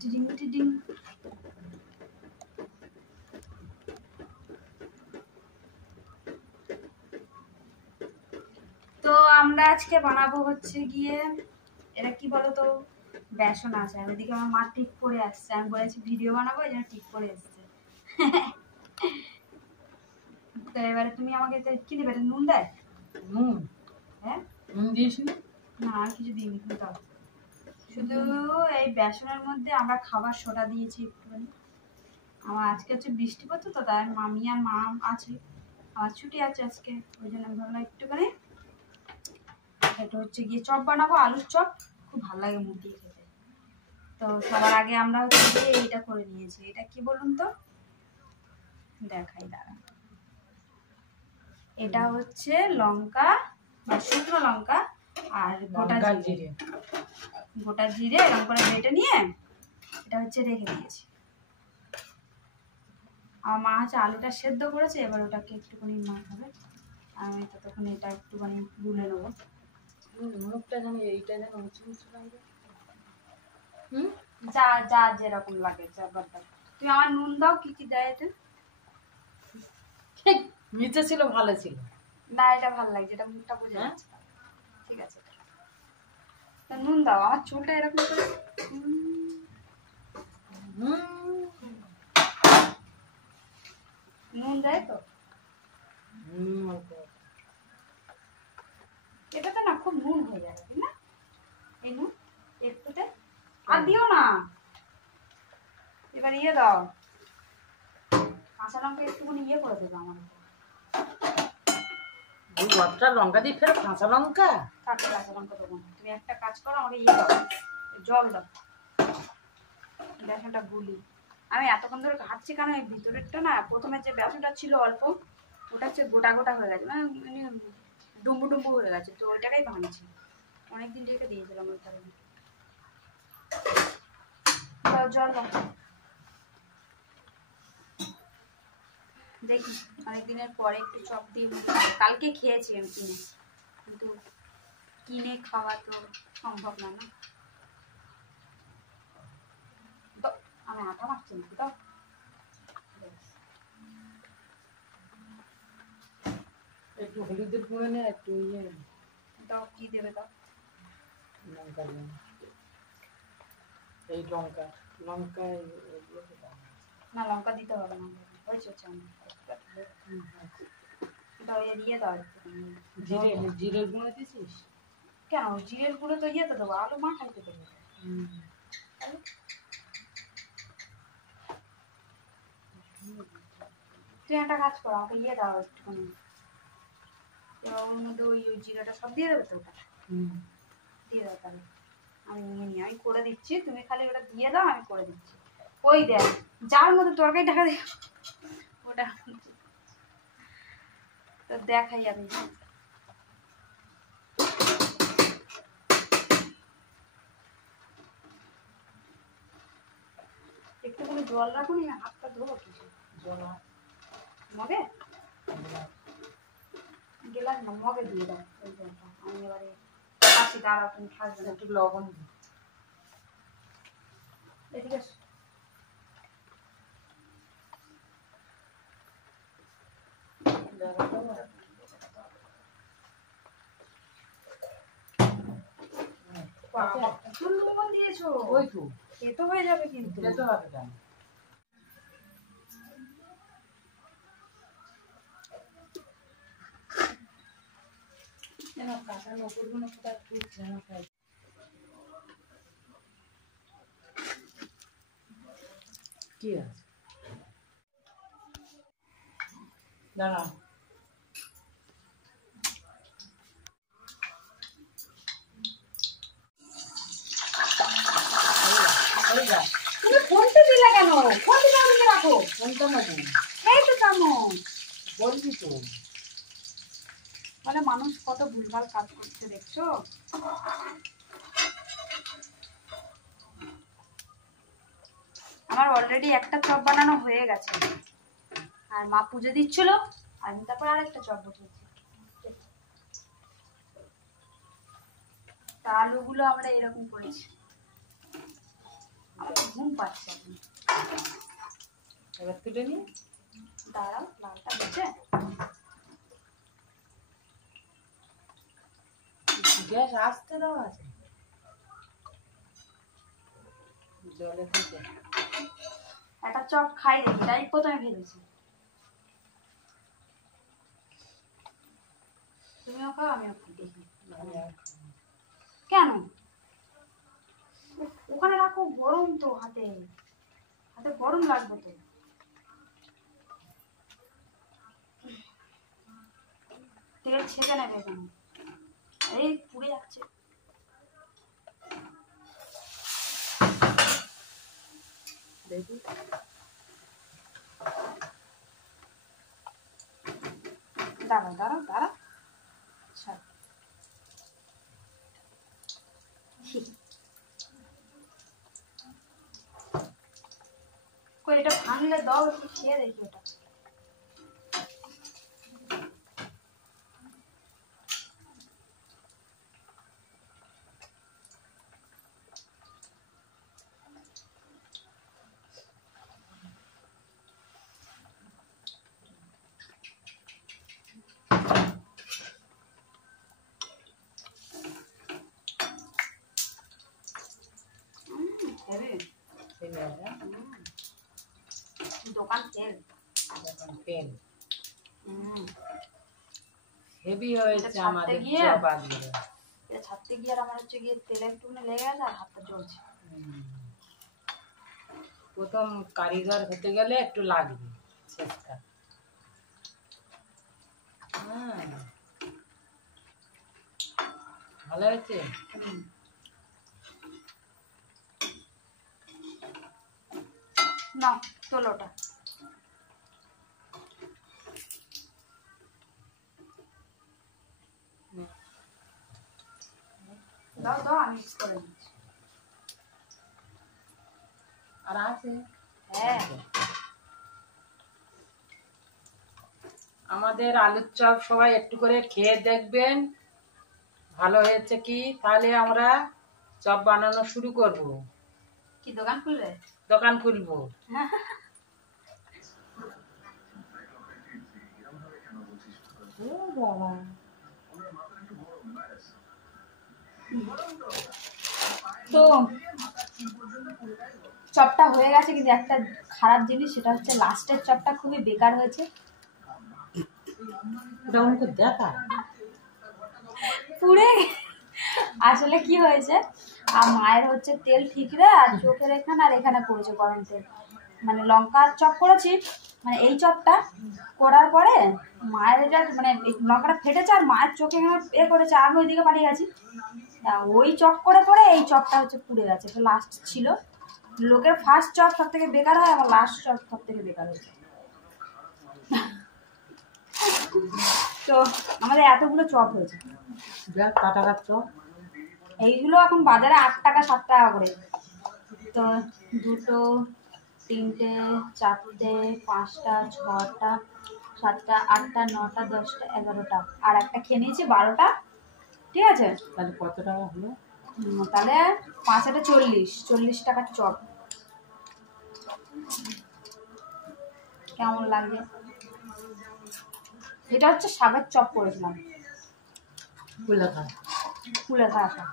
টিডিং টিডিং। তো আমরা আজকে বানাবো হচ্ছে গিয়ে এটা কি বলতো বেসন আছে আর এদিকে আমার মা টিপ করে আসছে আমি বলেছি ভিডিও বানাবো এই জন্য টিপ করে এসছে তো এবারে তুমি আমাকে কি দেবে নুন দেয় নুন হ্যাঁ নুন দিয়েছি না আর কিছু দিইনি দাও শুধু এই বেসনের মধ্যে আমরা খাবার সোডা দিয়েছি একটুখানি আমার আজকে হচ্ছে বৃষ্টি পড়ছে তো তাই মামি আর মা আছে আমার ছুটি আছে আজকে ওই জন্য আমি ভাবলাম একটুখানি এটা হচ্ছে গিয়ে চপ বানাবো আলুর চপ খুব ভালো লাগে মুখ দিয়ে খেতে তো সবার আগে আমরা হচ্ছে গিয়ে এইটা করে নিয়েছি এটা কি বলুন তো দেখাই দাঁড়া এটা হচ্ছে লঙ্কা বা শুকনো লঙ্কা আর গোটা জিরে এরকম করে বেটে নিয়ে এটা হচ্ছে রেখে দিয়েছি আমার মা হচ্ছে আলুটা সেদ্ধ করেছে এবার ওটাকে একটুখানি মাখাবে আমি ততক্ষণ এটা একটুখানি গুলে নেবো মুখটা জানি এইটা যেন উঁচু উঁচু লাগে যা যা যেরকম লাগে যা বাদ তুমি আমার নুন দাও কি কি দেয় এটা ঠিক নিচে ছিল ভালো ছিল না এটা ভালো লাগে যেটা মুখটা বোঝা যাচ্ছে ঠিক আছে তা নুন দাও আমার চুলটা এরকম করে নুন দেয় তো এটাতে না খুব নুন হয়ে যাবে ঠিক না এই নুন একটুতে আর দিও না এবার ইয়ে দাও কাঁচা লঙ্কা একটুখানি ইয়ে করে দেবে আমার ওই বটটা লঙ্কা দিয়ে ফের কাঁচা লঙ্কা থাকবে কাঁচা লঙ্কা দেবো না তুমি একটা কাজ করো আমাকে ইয়ে দাও জল দাও বেসনটা গুলি আমি এতক্ষণ ধরে ঘাটছি কারণ এই ভিতরেরটা না প্রথমে যে বেসনটা ছিল অল্প ওটা হচ্ছে গোটা গোটা হয়ে গেছে মানে ডুম্বু ডুম্বু হয়ে গেছে তো ওইটাকেই ভাঙছি অনেকদিন রেখে দিয়েছিলাম ওই কারণে দাও জল দাও দেখি অনেকদিনের পরে একটু চপ দিয়ে কালকে খেয়েছি আমি কিনে কিন্তু কিনে খাওয়া তো সম্ভব না না আমি আটা মাখছি নাকি দাও একটু হলুদের গুঁড়ো নে একটু ইয়ে দাও কি দেবে দাও লঙ্কা এই লঙ্কা লঙ্কা না লঙ্কা দিতে হবে না হয়েছে দাও ইয়ে দিয়ে দাও জিরে জিরের গুঁড়ো দিছিস কেন জিরের গুঁড়ো তো ইয়েতে দেবো আলু মাখাইতে দেবো তুই একটা কাজ করো আমাকে ইয়ে দাও একটুখানি ওর মধ্যে ওই জিরাটা সব দিয়ে দেবে তো ওটা দিয়ে দাও তাহলে আমি নিয়ে নিই আমি করে দিচ্ছি তুমি খালি ওটা দিয়ে দাও আমি করে দিচ্ছি ওই দেখ যার মধ্যে তরকারি দেখা দেখ ওটা তো দেখাই আমি একটুখানি জল রাখুন হাতটা ধোবো কিছু জল মগে গেলাস না মগে দিয়ে দাও ওই জলটা আমি এবারে আসি দাঁড়াও তুমি থাকবে একটু লবণ এদিকে লবণ দিয়েছো ওই তো খেতে হয়ে যাবে কিন্তু খেতে হবে কেন কাঁচা নকুরগুলো কোথায় টুকছে না খাই কি আছে দাঁড়া তুমি ফোনটা দিলে কেন ফোন দিকে রাখো ফোনটা নাকি এই তো চামচ বলবি তো বলে মানুষ কত ভুলভাল কাজ করছে দেখছো আমার অলরেডি একটা চপ বানানো হয়ে গেছে আর মা পুজো দিচ্ছিল আর আমি তারপর আরেকটা চপ বসিয়েছি তা আলুগুলো আমরা এরকম করেছি আমার তো ঘুম পাচ্ছে এখন। এবার তুলে নি। দাঁড়াও, লালটা হচ্ছে। গ্যাস আসতে দাও আছে জলে থেকে। একটা চপ খাই দেখি, তাই প্রথমে ভেবেছি। তুমিও খাও, আমিও খাই দেখি। আমি আর খাবো না। কেন? ওখানে রাখো, গরম তো হাতে, হাতে গরম লাগবে তো। তেল ছেঁকে নেবে কেন? এই পুড়ে যাচ্ছে। দেখি দাঁড়াও দাঁড়াও দাঁড়াও। আচ্ছা, কই এটা ভাঙলে দাও, একটু খেয়ে দেখি ওটা। হেভি। তেলে আছে দোকান তেল। এখন তেল হুম, হেভি হয়েছে এটা ছাড়তে আমাদের গিয়ে? চপ আজকে। এটা ছাড়তে গিয়ে আর আমার হচ্ছে গিয়ে তেলে একটুখানি লেগে গেছে আর হাতটা জ্বলছে। প্রথম কারিগর হতে গেলে একটু লাগবে চেষ্টা। হ্যাঁ ভালো হয়েছে। না, তোলো ওটা। দাও দাও, আমি মিক্স করে নিচ্ছি। আর আছে হ্যাঁ, আমাদের আলুর চপ সবাই একটু করে খেয়ে দেখবেন ভালো হয়েছে কি, তাহলে আমরা চপ বানানো শুরু করব, কি দোকান খুলবে? দোকান খুলবো। ও বাবা, তো চপটা হয়ে গেছে, কিন্তু একটা খারাপ জিনিস, সেটা হচ্ছে লাস্টের চপটা খুবই বেকার হয়েছে। এটা অনেক দেখা পুড়ে আসলে কি হয়েছে, আর মায়ের হচ্ছে তেল ঠিকরে আর চোখের এখানে আর এখানে পড়েছে গরম তেল। মানে লঙ্কা চপ করেছি, মানে এই চপটা করার পরে মায়ের এটা মানে লঙ্কাটা ফেটেছে আর মায়ের চোখে এ করেছে, আমি ওইদিকে পালিয়ে গেছি। তা ওই চপ করে পরে এই চপটা হচ্ছে পুড়ে গেছে। তো লাস্ট ছিল, লোকের ফার্স্ট চপ সব থেকে বেকার হয়, আমার লাস্ট চপ সব থেকে বেকার হয়েছে। তো আমাদের এতগুলো চপ হয়েছে। দেখ কাটা কাট চপ। এইগুলো এখন বাজারে 8 টাকা 7 টাকা করে। তো 2টো 3টে 4টে 5টা 6টা 7টা 8টা 9টা 10টা 11টা, আর একটা খেয়ে নিয়েছি 12টা। ঠিক আছে, তাহলে কত টাকা হলো? তাহলে 5 40 টাকার চপ। কেমন লাগে? এটা হচ্ছে শাকের চপ করেছিলাম, কুলেখা। কুলেখা শাক।